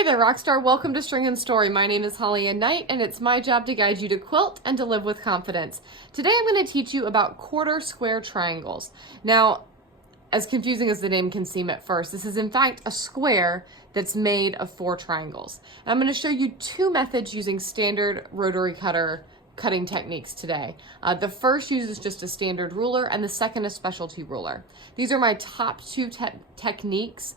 Hey there, Rockstar. Welcome to String and Story. My name is Holly Ann Knight, and it's my job to guide you to quilt and to live with confidence. Today I'm going to teach you about quarter square triangles. Now, as confusing as the name can seem at first, this is in fact a square that's made of 4 triangles. And I'm going to show you 2 methods using standard rotary cutting techniques today. The first uses just a standard ruler, and the second a specialty ruler. These are my top 2 techniques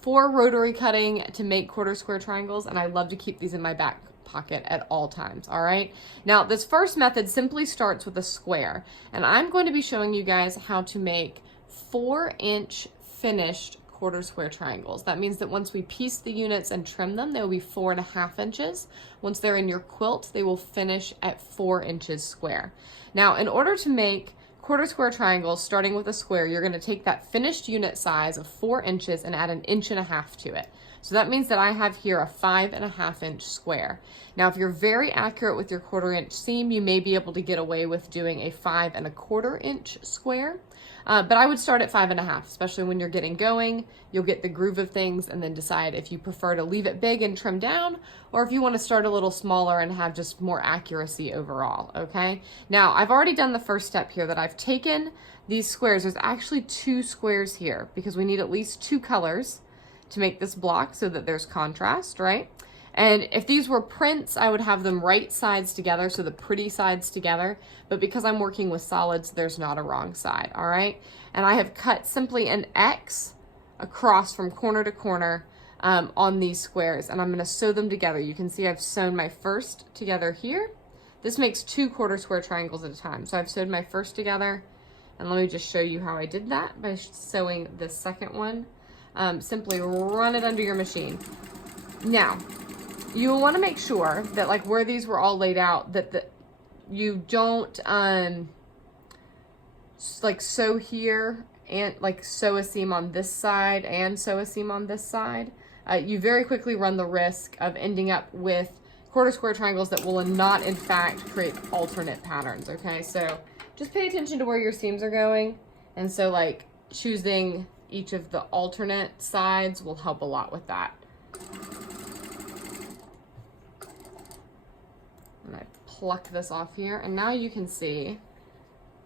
for rotary cutting to make quarter square triangles, and I love to keep these in my back pocket at all times. All right, now this first method simply starts with a square, and I'm going to be showing you guys how to make 4-inch finished quarter square triangles. That means that once we piece the units and trim them, they will be 4.5 inches. Once they're in your quilt, they will finish at 4 inches square. Now, in order to make quarter square triangles, starting with a square, you're going to take that finished unit size of 4 inches and add 1.5 inches to it. So that means that I have here a 5.5 inch square. Now, if you're very accurate with your 1/4 inch seam, you may be able to get away with doing a 5.25 inch square. But I would start at 5.5, especially when you're getting going. You'll get the groove of things and then decide if you prefer to leave it big and trim down, or if you want to start a little smaller and have just more accuracy overall, okay? Now, I've already done the first step here, that I've taken these squares. There's actually 2 squares here because we need at least 2 colors to make this block so that there's contrast, right? And if these were prints, I would have them right sides together, so the pretty sides together. But because I'm working with solids, there's not a wrong side, all right? And I have cut simply an X across from corner to corner on these squares, and I'm gonna sew them together. You can see I've sewn my first together here. This makes 2 quarter square triangles at a time. So I've sewed my first together, and let me just show you how I did that by sewing the second one. Simply run it under your machine. Now, you will want to make sure that, like where these were all laid out, that you don't like sew here and like sew a seam on this side and sew a seam on this side. You very quickly run the risk of ending up with quarter square triangles that will not in fact create alternate patterns, okay? So just pay attention to where your seams are going, and so like choosing each of the alternate sides will help a lot with that. And I pluck this off here, and now you can see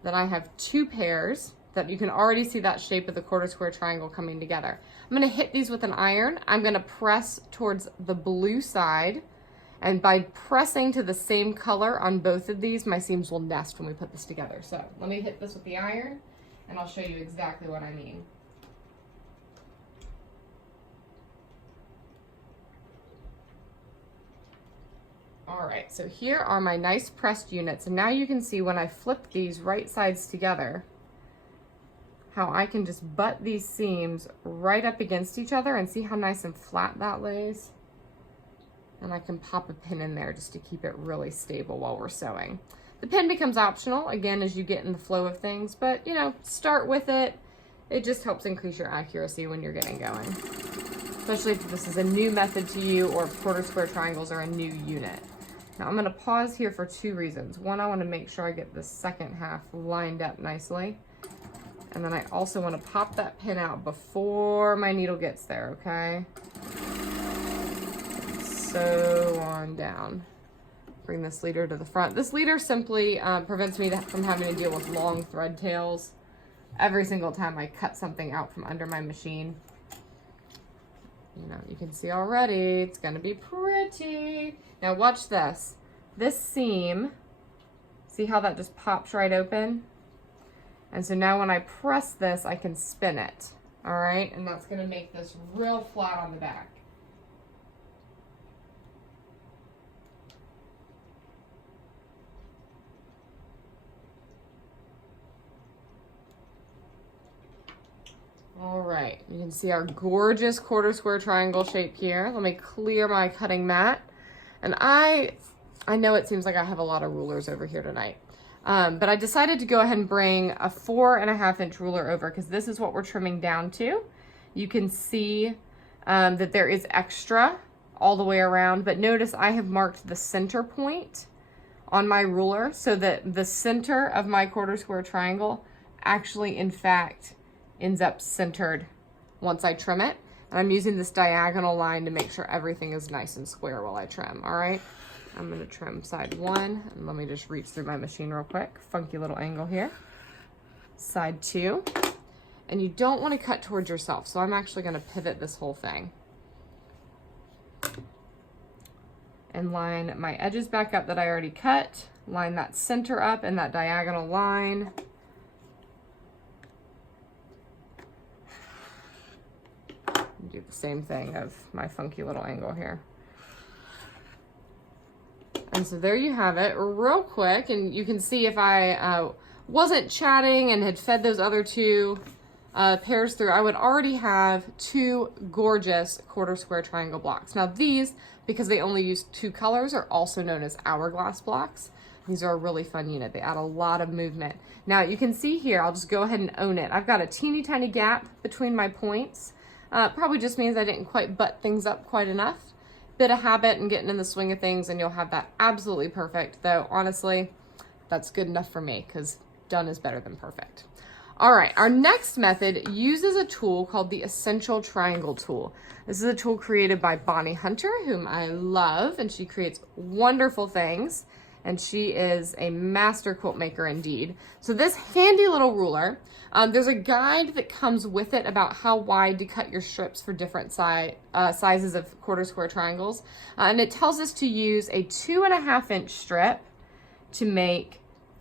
that I have 2 pairs that you can already see that shape of the quarter square triangle coming together. I'm going to hit these with an iron. I'm going to press towards the blue side, and by pressing to the same color on both of these, my seams will nest when we put this together. So let me hit this with the iron, and I'll show you exactly what I mean. All right, so here are my nice pressed units, and now you can see when I flip these right sides together how I can just butt these seams right up against each other, and see how nice and flat that lays. And I can pop a pin in there just to keep it really stable while we're sewing. The pin becomes optional, again, as you get in the flow of things, but you know, start with it. It just helps increase your accuracy when you're getting going, especially if this is a new method to you or if quarter square triangles are a new unit. Now I'm going to pause here for 2 reasons. One, I want to make sure I get the second half lined up nicely. And then I also want to pop that pin out before my needle gets there, okay? Sew on down. Bring this leader to the front. This leader simply prevents me from having to deal with long thread tails every single time I cut something out from under my machine. You know, you can see already, it's gonna be pretty. Now watch this. This seam, see how that just pops right open? And so now when I press this, I can spin it, all right? And that's gonna make this real flat on the back. All right, you can see our gorgeous quarter square triangle shape here. Let me clear my cutting mat. And I know it seems like I have a lot of rulers over here tonight, but I decided to go ahead and bring a 4.5 inch ruler over because this is what we're trimming down to. You can see that there is extra all the way around, but notice I have marked the center point on my ruler so that the center of my quarter square triangle actually in fact ends up centered once I trim it. And I'm using this diagonal line to make sure everything is nice and square while I trim, all right? I'm gonna trim side 1, and let me just reach through my machine real quick. Funky little angle here. Side 2, and you don't wanna cut towards yourself, so I'm actually gonna pivot this whole thing. And line my edges back up that I already cut, line that center up and that diagonal line. Do the same thing of my funky little angle here. And so there you have it, real quick, and you can see if I wasn't chatting and had fed those other 2 pairs through, I would already have 2 gorgeous quarter square triangle blocks. Now these, because they only use 2 colors, are also known as Hourglass Blocks. These are a really fun unit. They add a lot of movement. Now you can see here, I'll just go ahead and own it. I've got a teeny tiny gap between my points. Probably just means I didn't quite butt things up quite enough. Bit of habit and getting in the swing of things, and you'll have that absolutely perfect. Though honestly, that's good enough for me, because done is better than perfect. All right, our next method uses a tool called the Essential Triangle tool. This is a tool created by Bonnie Hunter, whom I love, and she creates wonderful things, and she is a master quilt maker indeed. So this handy little ruler, there's a guide that comes with it about how wide to cut your strips for different sizes of quarter square triangles, and it tells us to use a 2.5-inch strip to make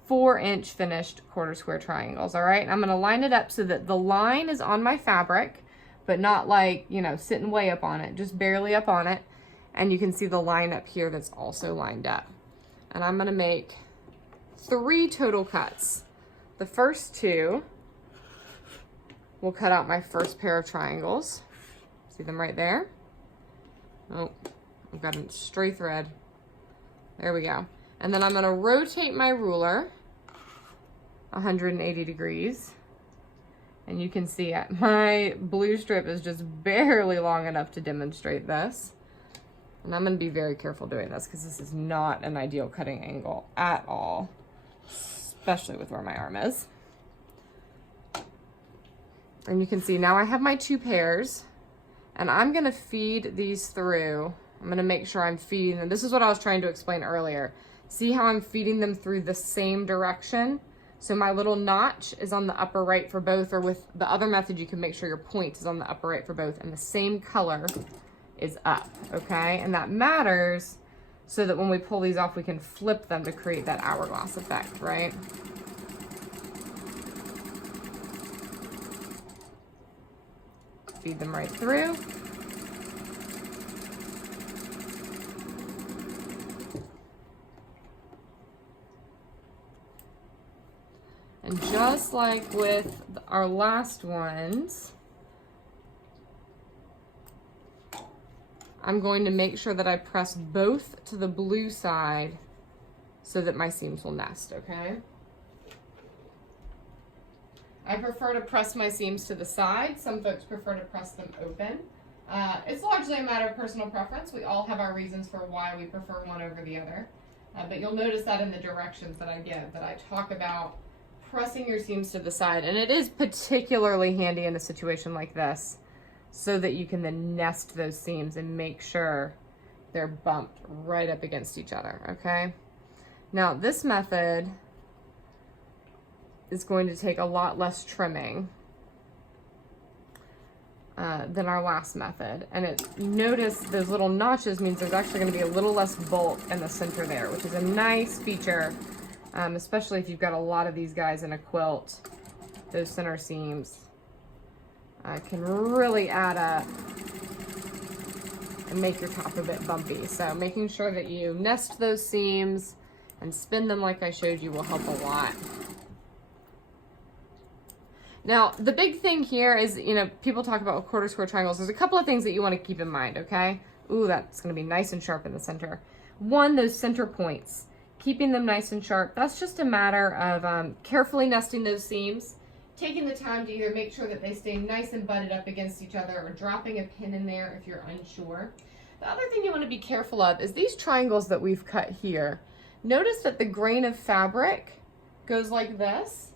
4-inch finished quarter square triangles. All right, I'm gonna line it up so that the line is on my fabric, but not like, you know, sitting way up on it, just barely up on it. And you can see the line up here that's also lined up. And I'm gonna make 3 total cuts. The first 2 will cut out my first pair of triangles. See them right there? Oh, I've got a stray thread. There we go. And then I'm gonna rotate my ruler 180 degrees. And you can see my blue strip is just barely long enough to demonstrate this. And I'm gonna be very careful doing this because this is not an ideal cutting angle at all, especially with where my arm is. And you can see now I have my 2 pairs, and I'm gonna feed these through. I'm gonna make sure I'm feeding them. This is what I was trying to explain earlier. See how I'm feeding them through the same direction? So my little notch is on the upper right for both, or with the other method, you can make sure your point is on the upper right for both, and the same color is up, okay? And that matters so that when we pull these off, we can flip them to create that hourglass effect, right? Feed them right through. And just like with our last ones, I'm going to make sure that I press both to the blue side so that my seams will nest, okay? I prefer to press my seams to the side. Some folks prefer to press them open. It's largely a matter of personal preference. We all have our reasons for why we prefer one over the other. But you'll notice that in the directions that I give, that I talk about pressing your seams to the side. And it is particularly handy in a situation like this, so that you can then nest those seams and make sure they're bumped right up against each other, okay? Now, this method is going to take a lot less trimming than our last method. And notice those little notches means there's actually gonna be a little less bulk in the center there, which is a nice feature, especially if you've got a lot of these guys in a quilt. Those center seams can really add up and make your top a bit bumpy. So making sure that you nest those seams and spin them like I showed you will help a lot. Now, the big thing here is, you know, people talk about quarter square triangles. There's a couple of things that you want to keep in mind, okay? Ooh, that's going to be nice and sharp in the center. One, those center points, keeping them nice and sharp. That's just a matter of carefully nesting those seams, taking the time to either make sure that they stay nice and butted up against each other, or dropping a pin in there if you're unsure. The other thing you want to be careful of is these triangles that we've cut here. Notice that the grain of fabric goes like this,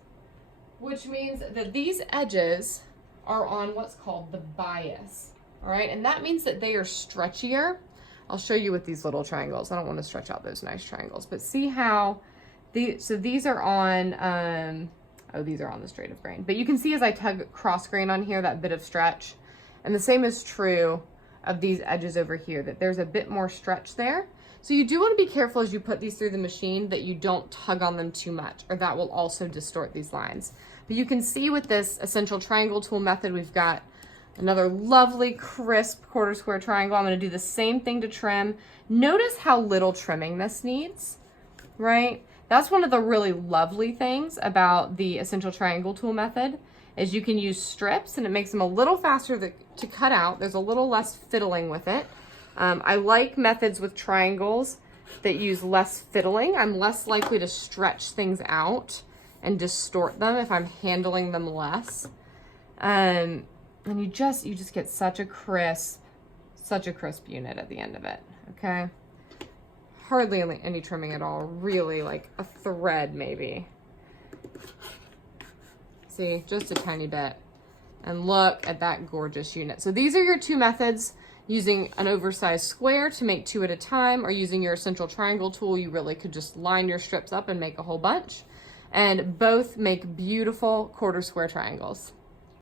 which means that these edges are on what's called the bias, All right, and that means that they are stretchier. I'll show you with these little triangles. I don't want to stretch out those nice triangles, but see how these are on, oh, these are on the straight of grain. But you can see as I tug cross grain on here, that bit of stretch. And the same is true of these edges over here, that there's a bit more stretch there. So you do want to be careful as you put these through the machine that you don't tug on them too much, or that will also distort these lines. But you can see with this essential triangle tool method, we've got another lovely crisp quarter square triangle. I'm going to do the same thing to trim. Notice how little trimming this needs, right? That's one of the really lovely things about the essential triangle tool method is you can use strips and it makes them a little faster to cut out. There's a little less fiddling with it. I like methods with triangles that use less fiddling. I'm less likely to stretch things out and distort them if I'm handling them less. And you just get such a crisp unit at the end of it, okay? Hardly any trimming at all, really, like a thread maybe. See, just a tiny bit. And look at that gorgeous unit. So these are your two methods, using an oversized square to make 2 at a time, or using your essential triangle tool. You really could just line your strips up and make a whole bunch. And both make beautiful quarter square triangles.